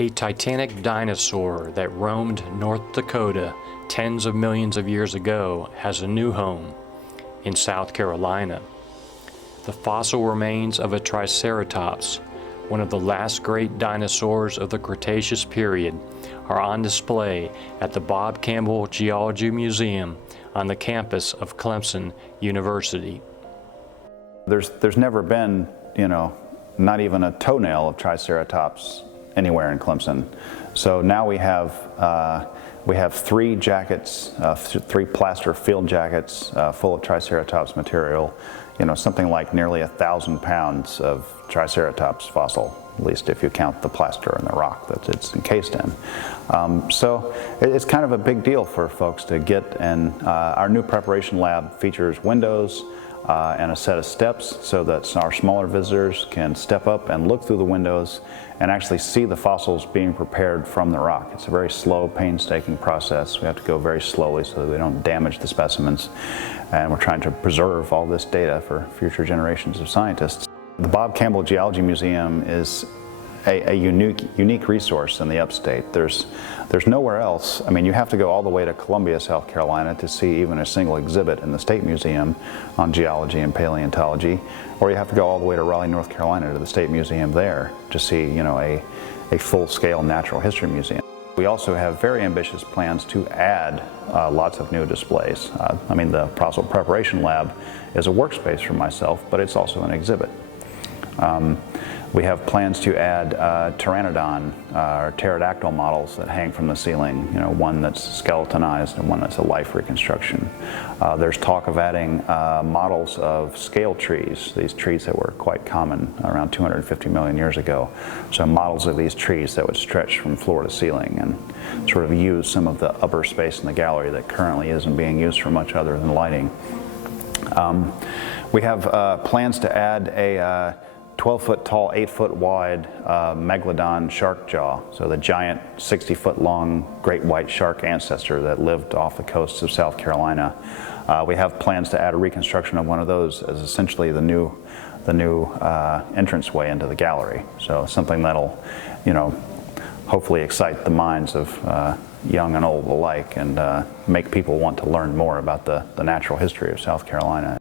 A titanic dinosaur that roamed North Dakota tens of millions of years ago has a new home in South Carolina. The fossil remains of a Triceratops, one of the last great dinosaurs of the Cretaceous period, are on display at the Bob Campbell Geology Museum on the campus of Clemson University. There's never been, not even a toenail of Triceratops anywhere in Clemson. So now we have 3 jackets, 3 plaster field jackets full of Triceratops material, something like nearly 1,000 pounds of Triceratops fossil, at least if you count the plaster and the rock that it's encased in. So it's kind of a big deal for folks to get, and our new preparation lab features windows and a set of steps so that our smaller visitors can step up and look through the windows and actually see the fossils being prepared from the rock. It's a very slow, painstaking process. We have to go very slowly so that we don't damage the specimens, and we're trying to preserve all this data for future generations of scientists. The Bob Campbell Geology Museum is a unique resource in the upstate. There's nowhere else. I mean, you have to go all the way to Columbia, South Carolina to see even a single exhibit in the State Museum on geology and paleontology, or you have to go all the way to Raleigh, North Carolina to the State Museum there to see, a full-scale natural history museum. We also have very ambitious plans to add lots of new displays. The fossil preparation lab is a workspace for myself, but it's also an exhibit. We have plans to add pteranodon or pterodactyl models that hang from the ceiling, one that's skeletonized and one that's a life reconstruction. There's talk of adding models of scale trees, these trees that were quite common around 250 million years ago. So models of these trees that would stretch from floor to ceiling and sort of use some of the upper space in the gallery that currently isn't being used for much other than lighting. We have plans to add a 12-foot tall, 8-foot wide megalodon shark jaw, so the giant 60-foot long great white shark ancestor that lived off the coasts of South Carolina. We have plans to add a reconstruction of one of those as essentially the new entranceway into the gallery. So something that'll, hopefully excite the minds of young and old alike, and make people want to learn more about the natural history of South Carolina